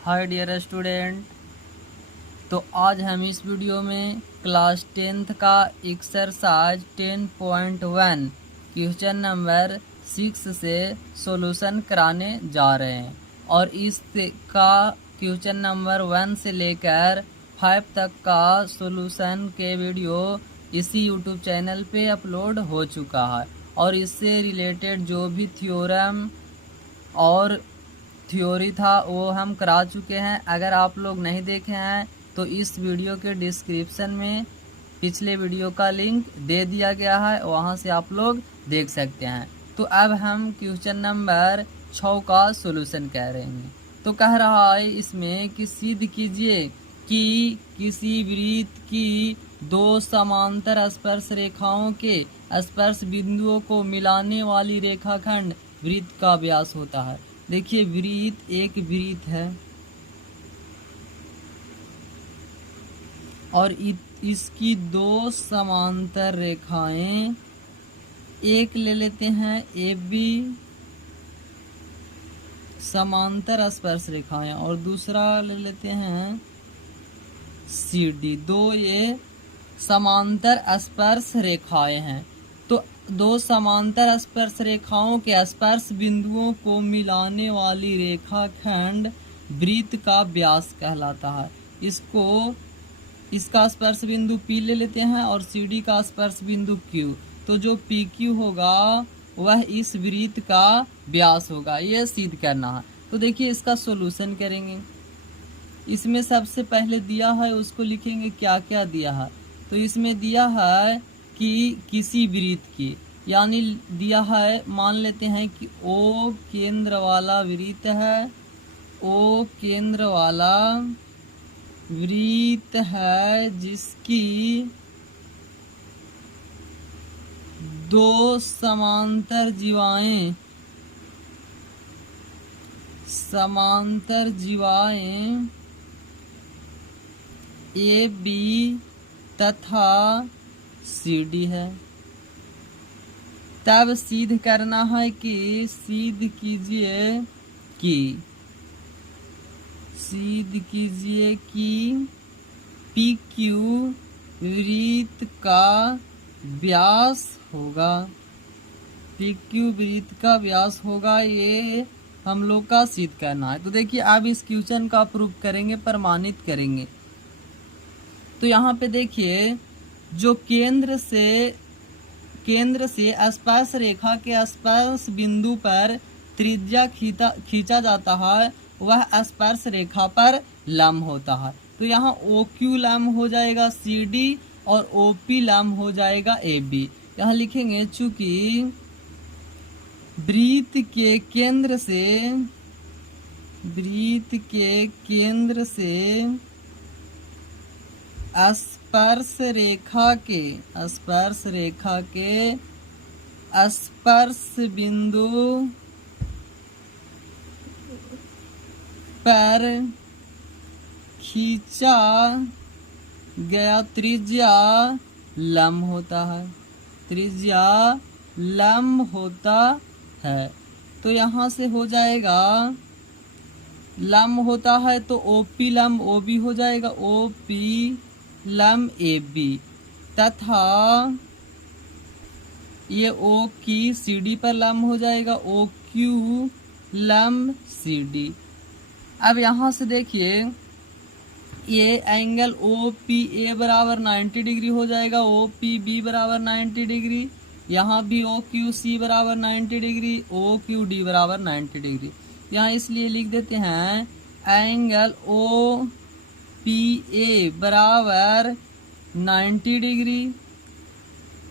Hi dear student. तो आज हम इस वीडियो में क्लास 10th का एक्सरसाइज 10.1 क्वेश्चन नंबर 6 से सॉल्यूशन कराने जा रहे हैं और इसका क्वेश्चन नंबर 1 से लेकर 5 तक का सॉल्यूशन के वीडियो इसी यूट्यूब चैनल पे अपलोड हो चुका है और इससे रिलेटेड जो भी थ्योरम और थ्योरी था वो हम करा चुके हैं। अगर आप लोग नहीं देखे हैं तो इस वीडियो के डिस्क्रिप्शन में पिछले वीडियो का लिंक दे दिया गया है, वहां से आप लोग देख सकते हैं। तो अब हम क्वेश्चन नंबर 6 का सॉल्यूशन कह रहे हैं। तो कह रहा है इसमें कि सिद्ध कीजिए कि किसी वृत्त की दो समांतर स्पर्श रेखाओं के स्पर्श बिंदुओं को मिलाने वाली रेखाखंड वृत्त का व्यास होता है। देखिए वृत्त एक वृत्त है और इसकी दो समांतर रेखाएं, एक ले लेते हैं ए बी समांतर स्पर्श रेखाएं और दूसरा ले लेते हैं सी डी। दो ये समांतर स्पर्श रेखाएं हैं। तो दो समांतर स्पर्श रेखाओं के स्पर्श बिंदुओं को मिलाने वाली रेखाखंड वृत्त का व्यास कहलाता है। इसका स्पर्श बिंदु P ले लेते हैं और CD का स्पर्श बिंदु Q। तो जो PQ होगा वह इस वृत्त का व्यास होगा, यह सिद्ध करना है। तो देखिए इसका सॉल्यूशन करेंगे। इसमें सबसे पहले दिया है उसको लिखेंगे क्या क्या दिया है। तो इसमें दिया है कि किसी वृत्त की, यानी दिया है, मान लेते हैं कि O केंद्र वाला वृत्त है, O केंद्र वाला वृत्त है जिसकी दो समांतर जीवाएं ए बी तथा सी डी है। तब सिद्ध करना है कि सिद्ध कीजिए कि पी क्यू वृत्त का व्यास होगा। पी क्यू वृत्त का व्यास होगा, ये हम लोग का सिद्ध करना है। तो देखिए अब इस क्वेश्चन का प्रूफ करेंगे, प्रमाणित करेंगे। तो यहाँ पे देखिए जो केंद्र से स्पर्श रेखा के स्पर्श बिंदु पर त्रिज्या खींचा जाता है वह स्पर्श रेखा पर लंब होता है। तो यहाँ OQ लंब हो जाएगा CD और OP लंब हो जाएगा AB। यहाँ लिखेंगे चूंकि वृत्त के केंद्र से स्पर्श रेखा के स्पर्श बिंदु पर खींचा गया त्रिज्या लंब होता है। तो यहाँ से हो जाएगा लंब होता है तो OP लंब OB हो जाएगा, OP लंब AB तथा ये O की CD पर लंब हो जाएगा, OQ लंब CD। अब यहाँ से देखिए ये एंगल OPA बराबर 90 डिग्री हो जाएगा, OPB बराबर 90 डिग्री, यहाँ भी OQC बराबर 90 डिग्री, OQD बराबर 90 डिग्री। यहाँ इसलिए लिख देते हैं एंगल OPA बराबर 90 डिग्री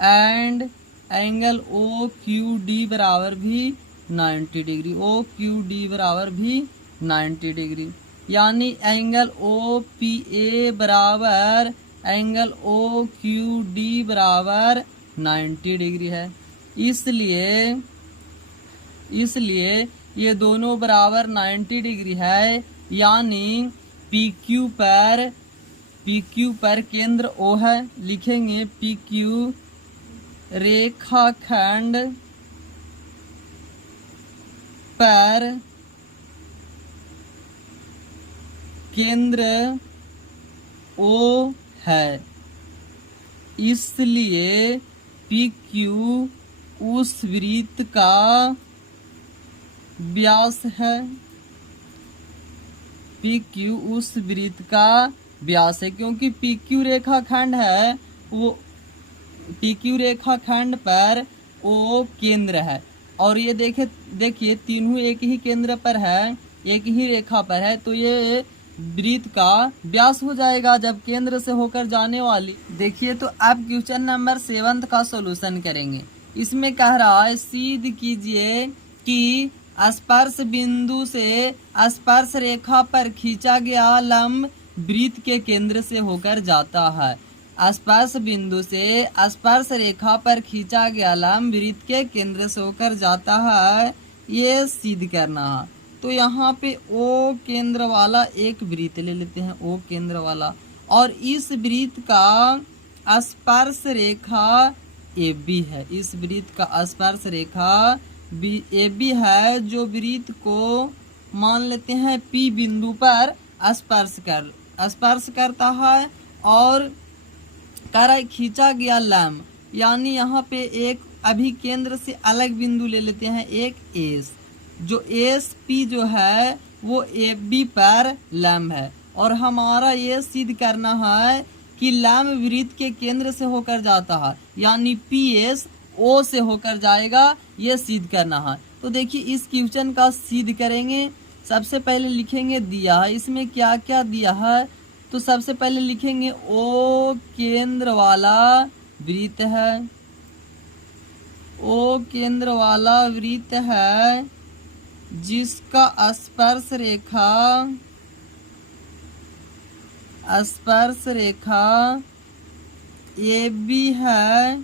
एंड एंगल OQD बराबर भी 90 डिग्री, OQD बराबर भी 90 डिग्री। यानी एंगल OPA बराबर एंगल OQD बराबर 90 डिग्री है। इसलिए ये दोनों बराबर 90 डिग्री है। यानी PQ पर केंद्र O है, लिखेंगे PQ रेखाखंड पर केंद्र O है, इसलिए PQ उस वृत्त का व्यास है। PQ उस वृत्त का व्यास है, क्योंकि PQ रेखाखंड है, वो PQ रेखाखंड पर O केंद्र है। और ये देखिए तीनों एक ही केंद्र पर है, एक ही रेखा पर है, तो ये वृत्त का व्यास हो जाएगा जब केंद्र से होकर जाने वाली। देखिए तो अब क्वेश्चन नंबर 7 का सॉल्यूशन करेंगे। इसमें कह रहा है सिद्ध कीजिए कि स्पर्श बिंदु से स्पर्श रेखा पर खींचा गया लंब वृत्त के केंद्र से होकर जाता है। स्पर्श बिंदु से स्पर्श रेखा पर खींचा गया लंब वृत्त के केंद्र से होकर जाता है, ये सिद्ध करना है। तो यहाँ पे O केंद्र वाला एक वृत्त ले लेते हैं, O केंद्र वाला, और इस वृत्त का स्पर्श रेखा AB है। इस वृत्त का स्पर्श रेखा AB है, जो वृत्त को मान लेते हैं P बिंदु पर स्पर्श करता है। और खींचा गया लंब, यानी यहाँ पे एक अभी केंद्र से अलग बिंदु ले लेते हैं, एक S, जो SP जो है वो AB पर लंब है। और हमारा ये सिद्ध करना है कि लंब वृत्त के केंद्र से होकर जाता है, यानी PS O से होकर जाएगा, ये सिद्ध करना है। तो देखिए इस क्वेश्चन का सिद्ध करेंगे। सबसे पहले लिखेंगे दिया है, इसमें क्या क्या दिया है। तो सबसे पहले लिखेंगे O केंद्र वाला वृत्त है, O केंद्र वाला वृत्त है जिसका स्पर्श रेखा AB है,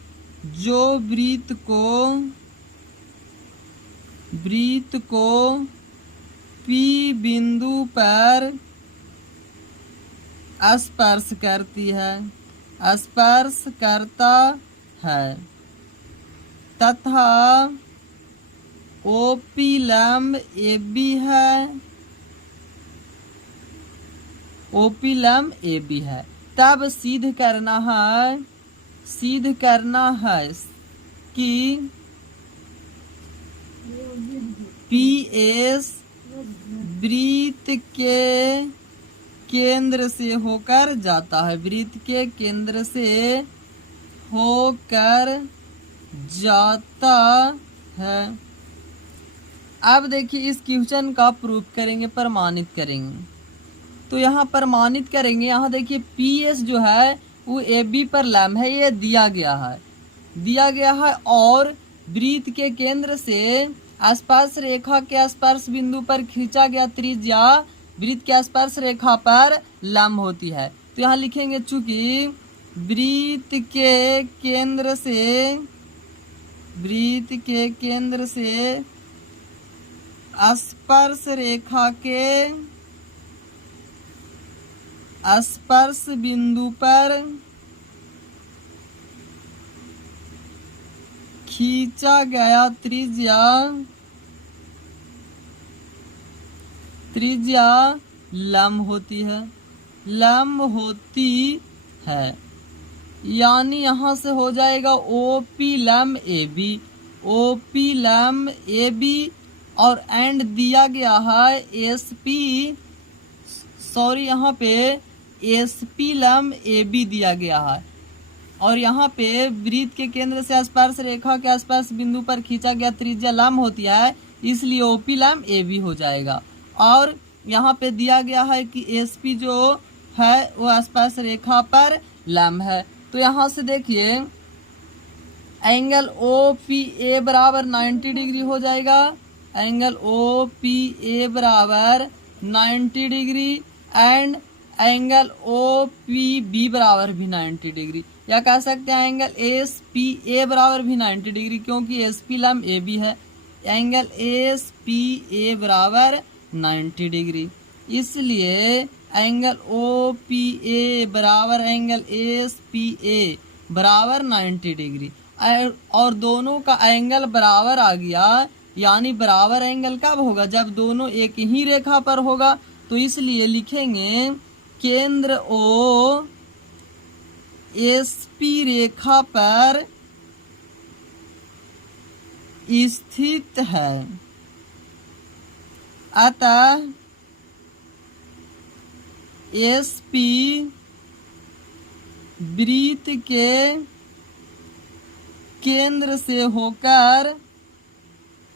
जो वृत्त को P बिंदु पर स्पर्श करता है, तथा OP लंब AB है, OP लंब AB है। तब सिद्ध करना है कि PS वृत्त के केंद्र से होकर जाता है, वृत्त के केंद्र से होकर जाता है। अब देखिए इस क्वेश्चन का प्रूफ करेंगे, प्रमाणित करेंगे। तो यहाँ प्रमाणित करेंगे, यहाँ देखिए PS जो है वो AB पर लंब है, ये दिया गया है और वृत्त के केंद्र से स्पर्श रेखा के स्पर्श बिंदु पर खींचा गया त्रिज्या वृत्त के स्पर्श रेखा पर लंब होती है। तो यहाँ लिखेंगे चूंकि वृत्त के केंद्र से स्पर्श रेखा के स्पर्श बिंदु पर खींचा गया त्रिज्या लंब होती है, यानी यहाँ से हो जाएगा OP लंब AB, और एंड दिया गया है यहाँ पे SP लंब AB दिया गया है। और यहाँ पे वृत्त के केंद्र से स्पर्श रेखा के स्पर्श बिंदु पर खींचा गया त्रिज्या लंब होती है, इसलिए OP लंब AB हो जाएगा। और यहाँ पे दिया गया है कि SP जो है वो स्पर्श रेखा पर लंब है। तो यहाँ से देखिए एंगल OPA बराबर 90 डिग्री हो जाएगा, एंगल OPA बराबर 90 डिग्री एंड एंगल OPB बराबर भी 90 डिग्री, या कह सकते हैं एंगल SPA बराबर भी 90 डिग्री, क्योंकि SP लंब AB है। एंगल SPA बराबर 90 डिग्री, इसलिए एंगल OPA बराबर एंगल SPA बराबर 90 डिग्री। और दोनों का एंगल बराबर आ गया, यानी बराबर एंगल कब होगा, जब दोनों एक ही रेखा पर होगा। तो इसलिए लिखेंगे केंद्र ओ एसपी रेखा पर स्थित है, अतः एसपी वृत्त के केंद्र से होकर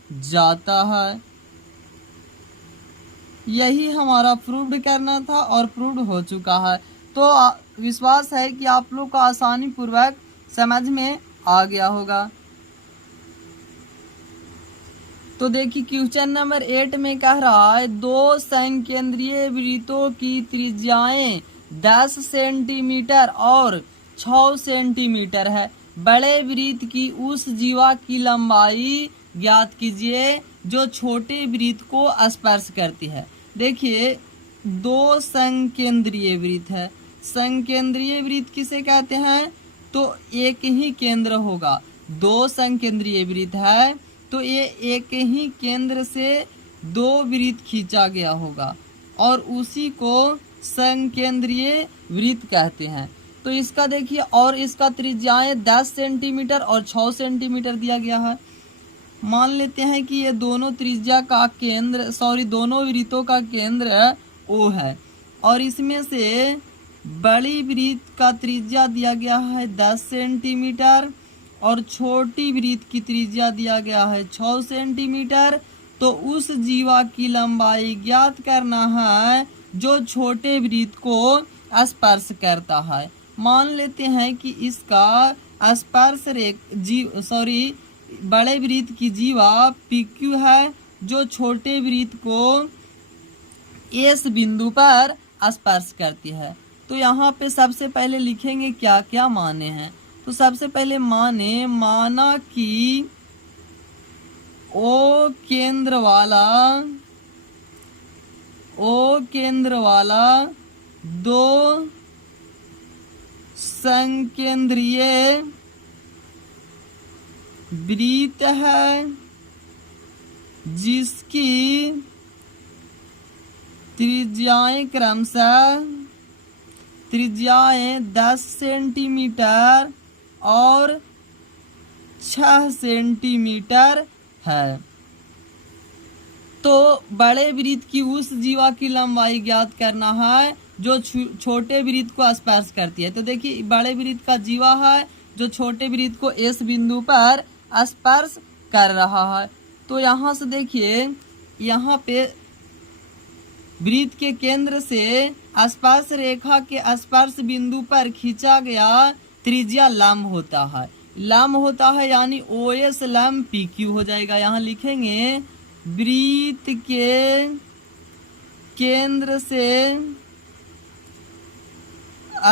जाता है। यही हमारा प्रूव्ड करना था और प्रूव्ड हो चुका है। तो विश्वास है कि आप लोग को आसानी पूर्वक समझ में आ गया होगा। तो देखिए क्वेश्चन नंबर 8 में कह रहा है दो संकेंद्रीय वृत्तों की त्रिज्याएं 10 सेंटीमीटर और 6 सेंटीमीटर है। बड़े वृत्त की उस जीवा की लंबाई ज्ञात कीजिए जो छोटे वृत्त को स्पर्श करती है। देखिए दो संकेंद्रीय वृत्त है। संकेंद्रीय वृत्त किसे कहते हैं? तो एक ही केंद्र होगा। दो संकेंद्रीय वृत्त है तो ये एक ही केंद्र से दो वृत्त खींचा गया होगा और उसी को संकेंद्रीय वृत्त कहते हैं। तो इसका देखिए, और इसका त्रिज्याएं 10 सेंटीमीटर और 6 सेंटीमीटर दिया गया है। मान लेते हैं कि ये दोनों त्रिज्या का केंद्र दोनों वृत्तों का केंद्र O है और इसमें से बड़ी वृत्त का त्रिज्या दिया गया है 10 सेंटीमीटर और छोटी वृत्त की त्रिज्या दिया गया है 6 सेंटीमीटर। तो उस जीवा की लंबाई ज्ञात करना है जो छोटे वृत्त को स्पर्श करता है। मान लेते हैं कि इसका स्पर्श बड़े वृत्त की जीवा PQ है जो छोटे वृत्त को S बिंदु पर स्पर्श करती है। तो यहाँ पे सबसे पहले लिखेंगे क्या क्या माने हैं। तो सबसे पहले माना कि O केंद्र वाला दो संकेंद्रीय वृत्त है जिसकी त्रिज्याएं क्रमशः 10 सेंटीमीटर और 6 सेंटीमीटर है। तो बड़े वृत्त की उस जीवा की लंबाई ज्ञात करना है जो छोटे वृत्त को स्पर्श करती है। तो देखिए बड़े वृत्त का जीवा है जो छोटे वृत्त को S बिंदु पर स्पर्श कर रहा है। तो यहाँ से देखिए यहाँ पे वृत्त के केंद्र से स्पर्श रेखा के स्पर्श बिंदु पर खींचा गया त्रिज्या लंब होता है यानी OS लंब PQ हो जाएगा। यहाँ लिखेंगे वृत्त के केंद्र से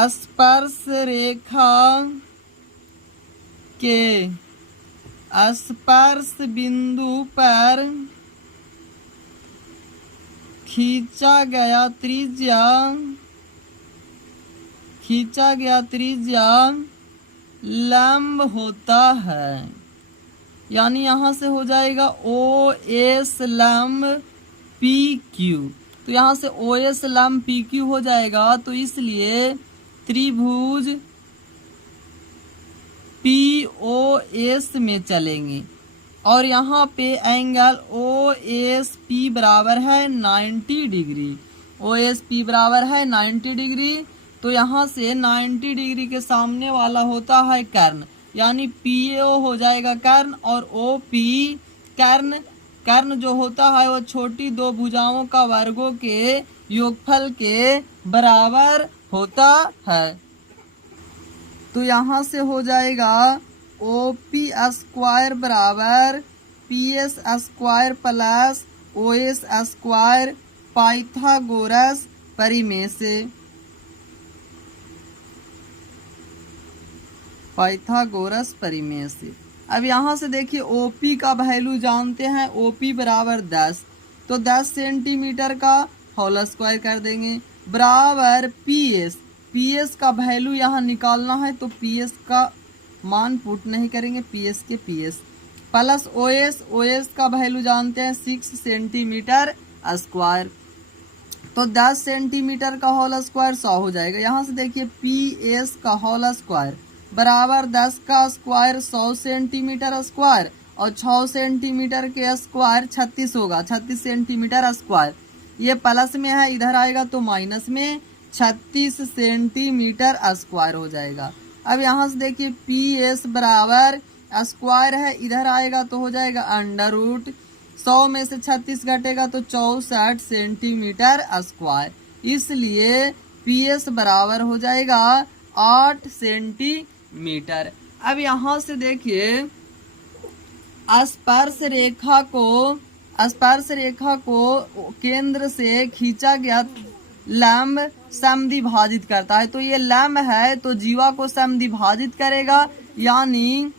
स्पर्श रेखा के स्पर्श बिंदु पर खींचा गया त्रिज्या लंब होता है। यानी यहाँ से हो जाएगा OS लंब PQ। तो यहाँ से OS लंब PQ हो जाएगा। तो इसलिए त्रिभुज POS में चलेंगे और यहाँ पे एंगल OSP बराबर है 90 डिग्री। OSP बराबर है 90 डिग्री। तो यहाँ से 90 डिग्री के सामने वाला होता है कर्ण, यानी PO हो जाएगा कर्ण और OP कर्ण जो होता है वो छोटी दो भुजाओं का वर्गों के योगफल के बराबर होता है। तो यहाँ से हो जाएगा OP स्क्वायर बराबर PS square plus OS square Pythagoras परिमेय से। अब यहाँ से देखिए OP का वैल्यू जानते हैं, OP बराबर 10। तो 10 सेंटीमीटर का होल स्क्वायर कर देंगे बराबर PS का वैल्यू यहाँ निकालना है। तो PS का मान पुट नहीं करेंगे, PS के PS प्लस OS का वैल्यू जानते हैं 6 सेंटीमीटर स्क्वायर। तो 10 सेंटीमीटर का होल स्क्वायर 100 हो जाएगा। यहाँ से देखिए PS का होल स्क्वायर बराबर 10 का स्क्वायर 100 सेंटीमीटर स्क्वायर और 6 सेंटीमीटर के स्क्वायर 36 होगा, 36 सेंटीमीटर स्क्वायर। ये प्लस में है, इधर आएगा तो माइनस में 36 सेंटीमीटर स्क्वायर हो जाएगा। अब यहाँ से देखिए PS बराबर स्क्वायर है, इधर आएगा तो हो जाएगा अंडर रूट, 100 में से 36 घटेगा तो 64 सेंटीमीटर स्क्वायर। इसलिए PS बराबर हो जाएगा 8 सेंटीमीटर। अब यहाँ से देखिए स्पर्श रेखा को केंद्र से खींचा गया लंब समद्विभाजित करता है। तो ये लंब है तो जीवा को समद्विभाजित करेगा, यानी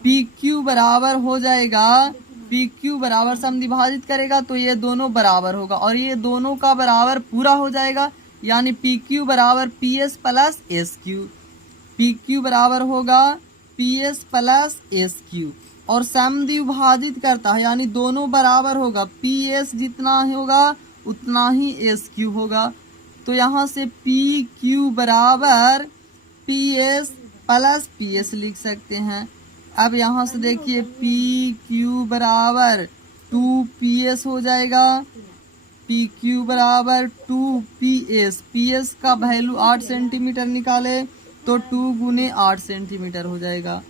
PQ बराबर हो जाएगा, PQ बराबर समद्विभाजित करेगा तो ये दोनों बराबर होगा और ये दोनों का बराबर पूरा हो जाएगा, यानी PQ बराबर PS प्लस SQ। PQ बराबर होगा PS प्लस SQ और समद्विभाजित करता है, यानी दोनों बराबर होगा, PS जितना होगा उतना ही SQ होगा। तो यहाँ से PQ बराबर PS प्लस PS लिख सकते हैं। अब यहाँ से देखिए PQ बराबर 2PS हो जाएगा, PQ बराबर 2PS, PS का वैल्यू 8 सेंटीमीटर निकाले तो 2 गुने 8 सेंटीमीटर हो जाएगा।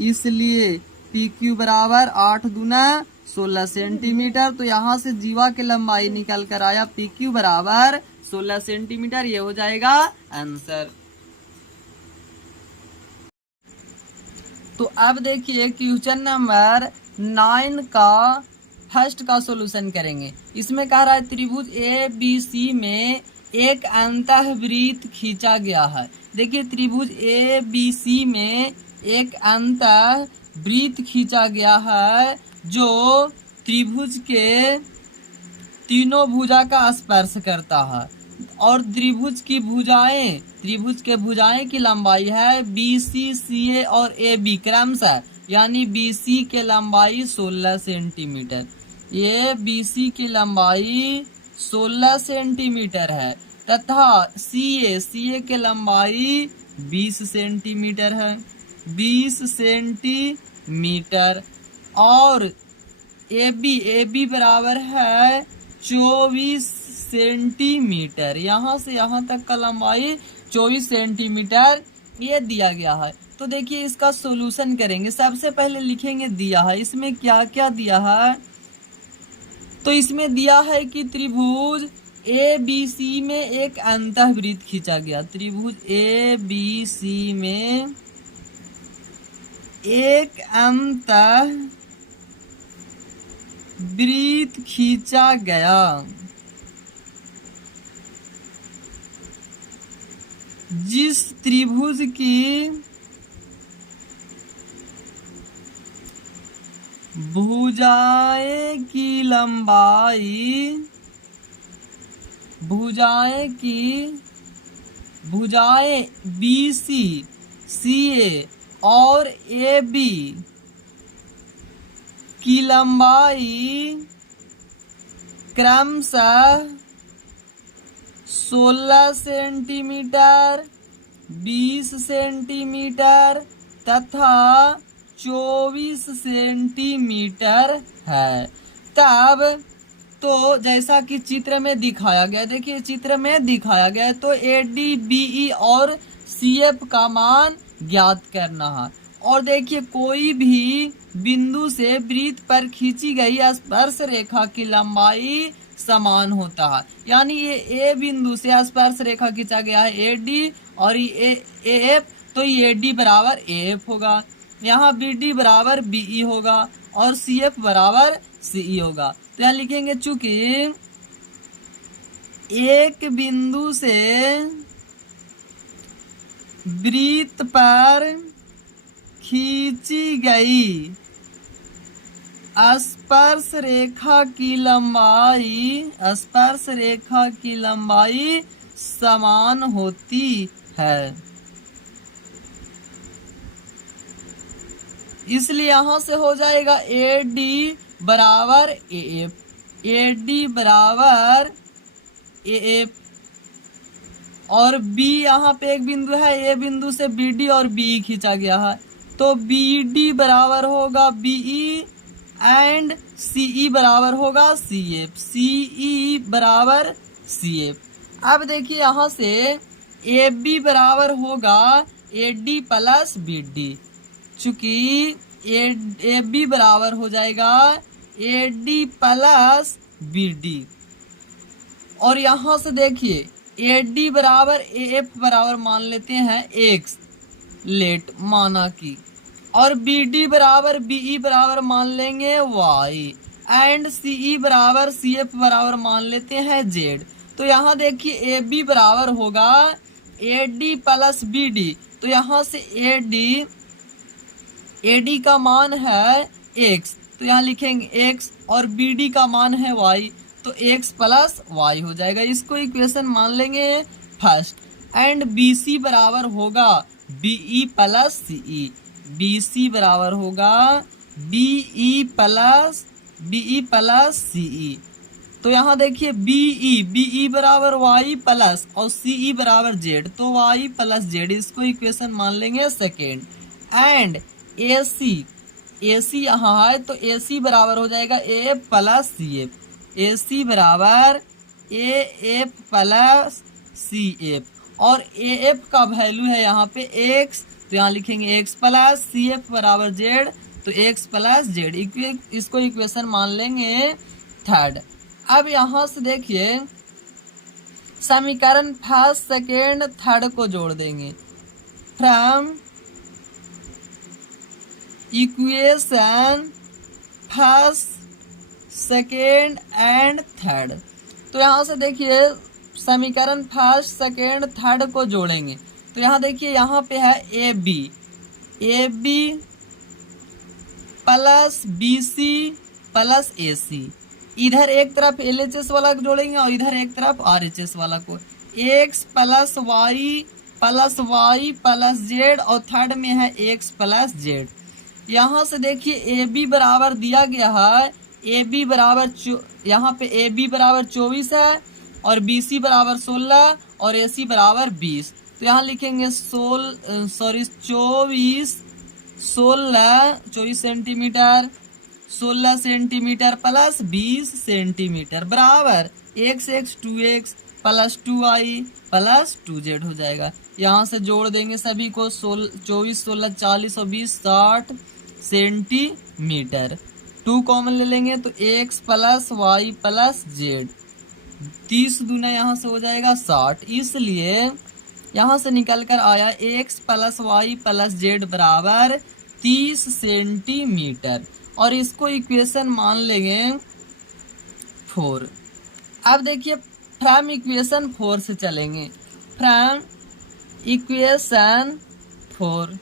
इसलिए PQ बराबर 8 दूना 16 सेंटीमीटर। तो यहाँ से जीवा की लंबाई निकल कर आया PQ बराबर 16 सेंटीमीटर। ये हो जाएगा आंसर। तो अब देखिए क्वेश्चन नंबर 9 का फर्स्ट का सॉल्यूशन करेंगे। इसमें कह रहा है त्रिभुज ABC में एक अंतःवृत्त खींचा गया है। देखिए त्रिभुज ABC में एक अंतःवृत्त खींचा गया है जो त्रिभुज के तीनों भुजा का स्पर्श करता है और त्रिभुज के भुजाएं की लंबाई है BC, CA और AB क्रमशः, यानी BC के लंबाई 16 सेंटीमीटर, ये BC की लंबाई 16 सेंटीमीटर है तथा CA के लंबाई 20 सेंटीमीटर है, 20 सेंटीमीटर और AB बराबर है 24 सेंटीमीटर। यहाँ से यहाँ तक का लंबाई 24 सेंटीमीटर ये दिया गया है। तो देखिए इसका सॉल्यूशन करेंगे। सबसे पहले लिखेंगे दिया है, इसमें क्या क्या दिया है। तो इसमें दिया है कि त्रिभुज ABC में एक अंतःवृत्त खींचा गया, त्रिभुज ABC में एक अंतःवृत्त खींचा गया जिस त्रिभुज की भुजाएं BC, CA और AB की लंबाई क्रमशः 16 सेंटीमीटर, 20 सेंटीमीटर तथा 24 सेंटीमीटर है। तब तो जैसा कि चित्र में दिखाया गया, देखिए चित्र में दिखाया गया तो AD, BE और CF का मान ज्ञात करना है। और देखिए कोई भी बिंदु से वृत्त पर खींची गई स्पर्श रेखा की लंबाई समान होता है, यानी ये A बिंदु से स्पर्श रेखा खींचा गया है AD और ये AF, तो ये AD बराबर AF होगा, यहाँ BD बराबर BE होगा और CF बराबर CE होगा। तो यहाँ लिखेंगे चूंकि एक बिंदु से वृत्त पर खींची गई स्पर्श रेखा की लंबाई समान होती है, इसलिए यहां से हो जाएगा AD बराबर AF, AD बराबर AF, और B यहाँ पे एक बिंदु है, ए बिंदु से BD और BE खींचा गया है, तो BD बराबर होगा BE एंड CE बराबर होगा CF, CE बराबर CF। अब देखिए यहाँ से AB बराबर होगा AD प्लस BD, चूंकि AB बराबर हो जाएगा AD प्लस BD, और यहाँ से देखिए AD बराबर AF बराबर मान लेते हैं X लेट माना की, और BD बराबर BE बराबर मान लेंगे Y एंड CE बराबर CF बराबर मान लेते हैं Z। तो यहाँ देखिए AB बराबर होगा AD प्लस BD, तो यहाँ से AD का मान है X, तो यहाँ लिखेंगे X, और BD का मान है Y, तो X प्लस Y हो जाएगा। इसको इक्वेशन मान लेंगे फर्स्ट। एंड BC बराबर होगा BE प्लस CE, BC बराबर होगा BE प्लस CE। तो यहाँ देखिए BE बराबर Y प्लस और CE बराबर Z, तो Y प्लस Z, इसको इक्वेशन मान लेंगे सेकेंड। एंड AC यहाँ है, तो AC बराबर हो जाएगा AF प्लस CF, AC बराबर AF प्लस CF, और AF का वैल्यू है यहाँ पे X, तो यहाँ लिखेंगे X प्लस CF बराबर Z, तो X प्लस Z, इसको इक्वेशन मान लेंगे थर्ड। अब यहाँ से देखिए समीकरण फर्स्ट सेकेंड थर्ड को जोड़ देंगे। From equation first second and third, तो यहाँ से देखिए समीकरण फर्स्ट सेकेंड थर्ड को जोड़ेंगे। तो यहाँ देखिए यहाँ पे है AB plus BC plus AC, इधर एक तरफ LHS वाला को जोड़ेंगे और इधर एक तरफ RHS वाला को। X plus Y plus Z, और थर्ड में है X प्लस Z। यहाँ से देखिए AB बराबर दिया गया है, AB बराबर यहाँ पे AB बराबर 24 है, और BC बराबर 16 और AC बराबर 20, तो यहाँ लिखेंगे 24 सेंटीमीटर, 16 सेंटीमीटर प्लस 20 सेंटीमीटर बराबर x 2x plus 2y plus 2z हो जाएगा। यहाँ से जोड़ देंगे सभी को, 24 16 40 और 20 60 सेंटीमीटर। 2 कॉमन ले लेंगे तो x plus y plus z, 30 दूना यहाँ से हो जाएगा 60, इसलिए यहाँ से निकल कर आया x plus y plus z बराबर 30 सेंटीमीटर, और इसको इक्वेशन मान लेंगे 4। अब देखिए फ्रॉम इक्वेशन 4 से चलेंगे। From equation 4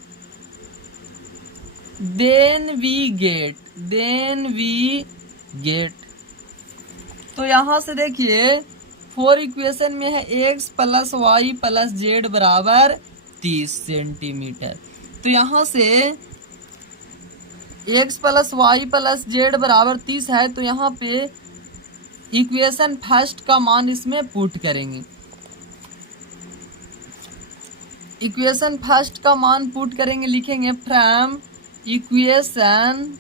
then we get, तो यहाँ से देखिए 4 इक्वेशन में है x plus y plus z बराबर 30 सेंटीमीटर, तो यहाँ से x plus y plus z बराबर 30 है, तो यहाँ पे इक्वेशन फर्स्ट का मान इसमें पुट करेंगे। इक्वेशन फर्स्ट का मान पुट करेंगे, लिखेंगे फ्रॉम इक्वेशन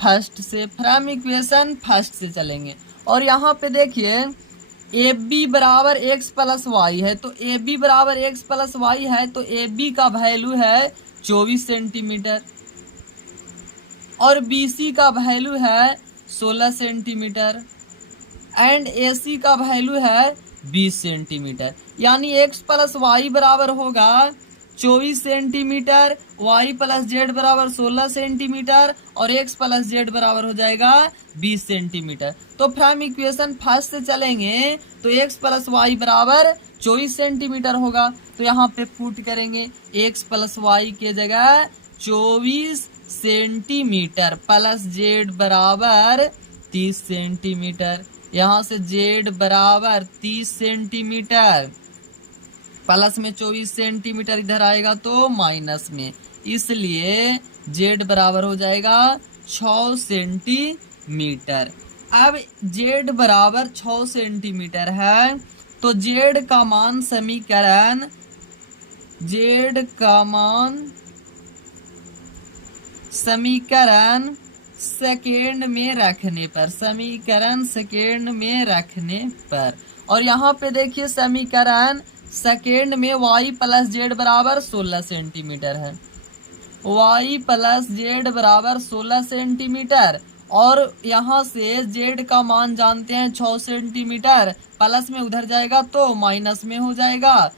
फर्स्ट से चलेंगे। और यहाँ पे देखिए AB बराबर x प्लस वाई है, तो AB बराबर x प्लस वाई है, तो AB का वैल्यू है 24 सेंटीमीटर, और BC का वैल्यू है 16 सेंटीमीटर, एंड AC का वैल्यू है 20 सेंटीमीटर। यानी x प्लस वाई बराबर होगा 24 सेंटीमीटर, y प्लस जेड बराबर 16 सेंटीमीटर, और x प्लस जेड बराबर हो जाएगा 20 सेंटीमीटर। तो फ्रॉम इक्वेशन फर्स्ट से चलेंगे तो x प्लस वाई बराबर 24 सेंटीमीटर होगा, तो यहाँ पे पुट करेंगे x प्लस वाई के जगह 24 सेंटीमीटर प्लस जेड बराबर 30 सेंटीमीटर। यहाँ से जेड बराबर 30 सेंटीमीटर, प्लस में 24 सेंटीमीटर इधर आएगा तो माइनस में, इसलिए जेड बराबर हो जाएगा 6 सेंटीमीटर। अब जेड बराबर 6 सेंटीमीटर है, तो जेड का मान समीकरण सेकेंड में रखने पर, और यहाँ पे देखिए समीकरण सेकेंड में y प्लस जेड बराबर 16 सेंटीमीटर है, y प्लस जेड बराबर 16 सेंटीमीटर, और यहाँ से जेड का मान जानते हैं 6 सेंटीमीटर, प्लस में उधर जाएगा तो माइनस में हो जाएगा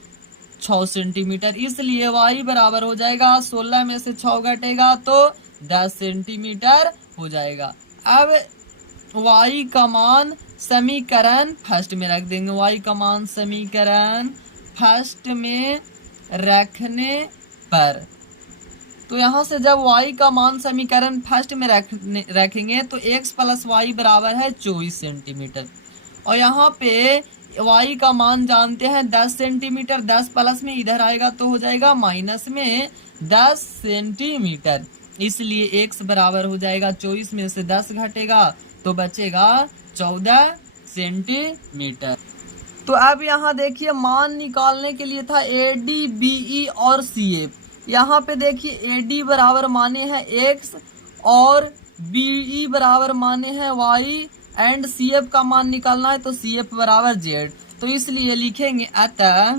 6 सेंटीमीटर, इसलिए y बराबर हो जाएगा 16 में से 6 घटेगा तो 10 सेंटीमीटर हो जाएगा। अब y का मान समीकरण फर्स्ट में रख देंगे, y का मान समीकरण फर्स्ट में रखने पर, तो यहाँ से जब y का मान समीकरण फर्स्ट में रखेंगे तो x प्लस वाई बराबर है 24 सेंटीमीटर, और यहाँ पे y का मान जानते हैं 10 सेंटीमीटर, 10 प्लस में इधर आएगा तो हो जाएगा माइनस में 10 सेंटीमीटर, इसलिए x बराबर हो जाएगा 24 में से 10 घटेगा तो बचेगा 14 सेंटीमीटर। तो अब यहाँ देखिए मान निकालने के लिए था AD, BE और CF। यहाँ पे देखिए AD बराबर माने हैं x और BE बराबर माने हैं y, एंड CF का मान निकालना है तो CF बराबर z, तो इसलिए लिखेंगे अतः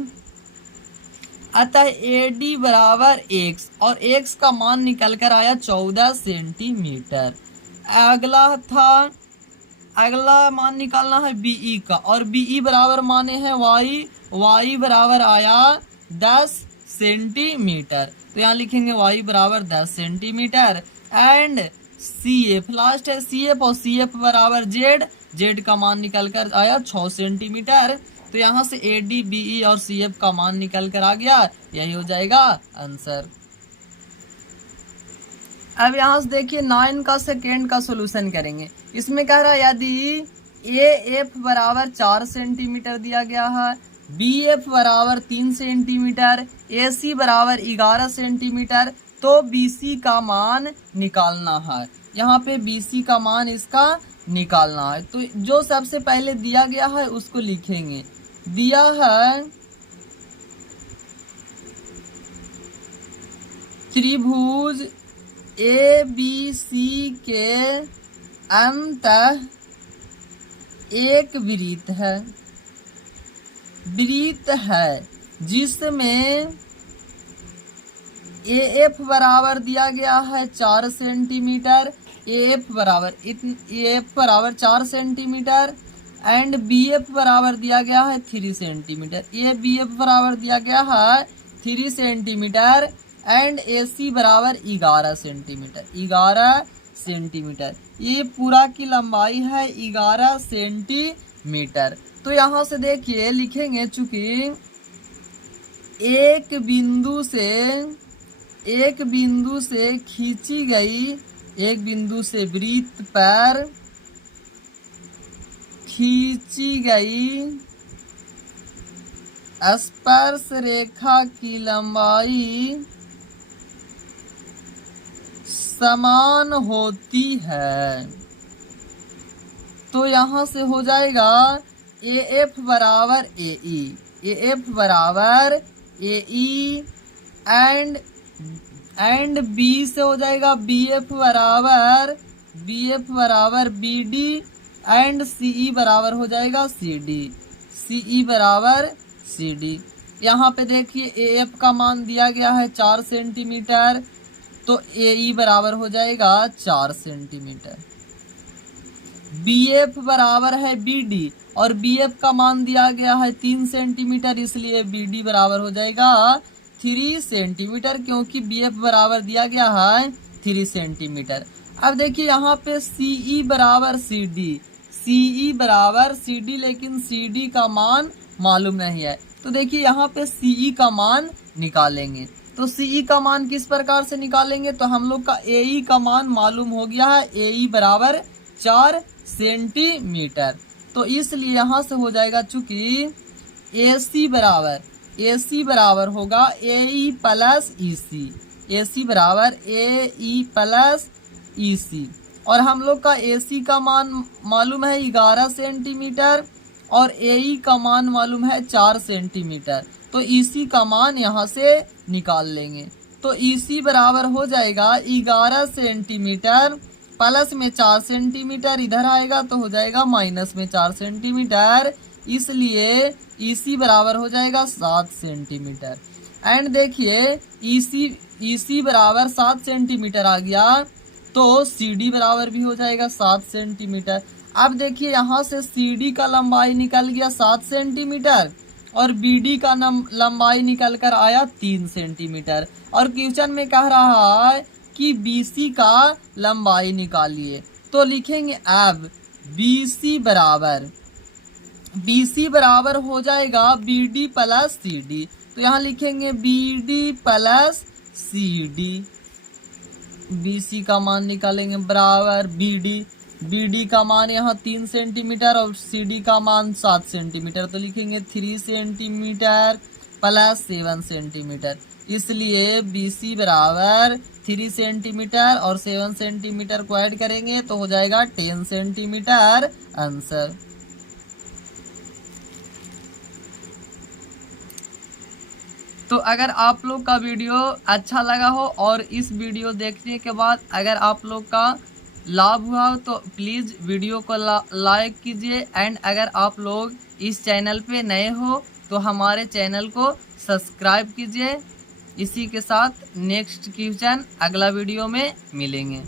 AD बराबर x, और x का मान निकल कर आया 14 सेंटीमीटर। अगला मान निकालना है BE का, और BE बराबर माने हैं y बराबर आया 10 सेंटीमीटर, तो यहाँ लिखेंगे y बराबर 10 सेंटीमीटर, एंड CF लास्ट है CF, और CF बराबर z का मान निकल कर आया 6 सेंटीमीटर, तो यहाँ से AD, BE और CF का मान निकल कर आ गया, यही हो जाएगा आंसर। अब यहाँ से देखिए 9 का सेकेंड का सोल्यूशन करेंगे। इसमें कह रहा है यदि AF बराबर 4 सेंटीमीटर दिया गया है, BF बराबर 3 सेंटीमीटर, AC बराबर 11 सेंटीमीटर, तो BC का मान निकालना है। यहाँ पे BC का मान इसका निकालना है, तो जो सबसे पहले दिया गया है उसको लिखेंगे। दिया है त्रिभुज ABC के अंतः एक वृत्त है जिसमें AF बराबर दिया गया है 4 सेंटीमीटर, AF बराबर 4 सेंटीमीटर, एंड BF बराबर दिया गया है 3 सेंटीमीटर, BF बराबर दिया गया है 3 सेंटीमीटर, एंड AC बराबर 11 सेंटीमीटर, ये पूरा की लंबाई है 11 सेंटीमीटर। तो यहाँ से देखिए लिखेंगे, चूंकि एक बिंदु से खींची गई, एक बिंदु से वृत्त पर खींची गई स्पर्श रेखा की लंबाई समान होती है, तो यहाँ से हो जाएगा AF बराबर AE, एंड B से हो जाएगा BF बराबर BD, एंड CE बराबर हो जाएगा CD। यहाँ पे देखिए AF का मान दिया गया है 4 सेंटीमीटर, तो AE बराबर हो जाएगा 4 सेंटीमीटर। BF बराबर है BD, और BF का मान दिया गया है 3 सेंटीमीटर, इसलिए BD बराबर हो जाएगा 3 सेंटीमीटर, क्योंकि BF बराबर दिया गया है 3 सेंटीमीटर। अब देखिए यहाँ पे CE बराबर CD, लेकिन CD का मान मालूम नहीं है, तो देखिए यहाँ पे CE का मान निकालेंगे। तो CE का मान किस प्रकार से निकालेंगे, तो हम लोग का AE का मान मालूम हो गया है, AE बराबर 4 सेंटीमीटर, तो इसलिए यहाँ से हो जाएगा, चूंकि AC बराबर होगा AE प्लस EC, AC बराबर AE प्लस EC, और हम लोग का AC का मान मालूम है 11 सेंटीमीटर और AE का मान मालूम है 4 सेंटीमीटर। तो EC का मान यहाँ से निकाल लेंगे। तो EC बराबर हो जाएगा 11 सेंटीमीटर प्लस में 4 सेंटीमीटर इधर आएगा तो हो जाएगा माइनस में 4 सेंटीमीटर, इसलिए EC बराबर हो जाएगा 7 सेंटीमीटर। एंड देखिए EC बराबर 7 सेंटीमीटर आ गया तो CD बराबर भी हो जाएगा 7 सेंटीमीटर। अब देखिए यहाँ से CD का लंबाई निकल गया 7 सेंटीमीटर और BD का लंबाई निकल कर आया 3 सेंटीमीटर और क्वेश्चन में कह रहा है कि BC का लंबाई निकालिए। तो लिखेंगे अब BC बराबर हो जाएगा BD प्लस CD। तो यहाँ लिखेंगे BD प्लस CD। BC का मान निकालेंगे बराबर BD का मान यहाँ 3 सेंटीमीटर और CD का मान 7 सेंटीमीटर। तो लिखेंगे 3 सेंटीमीटर प्लस 7 सेंटीमीटर, इसलिए BC बराबर 3 सेंटीमीटर और 7 सेंटीमीटर को ऐड करेंगे तो हो जाएगा 10 सेंटीमीटर आंसर। तो अगर आप लोग का वीडियो अच्छा लगा हो और इस वीडियो देखने के बाद अगर आप लोग का लाभ हुआ हो तो प्लीज़ वीडियो को लाइक कीजिए। एंड अगर आप लोग इस चैनल पे नए हो तो हमारे चैनल को सब्सक्राइब कीजिए। इसी के साथ नेक्स्ट क्वेश्चन अगला वीडियो में मिलेंगे।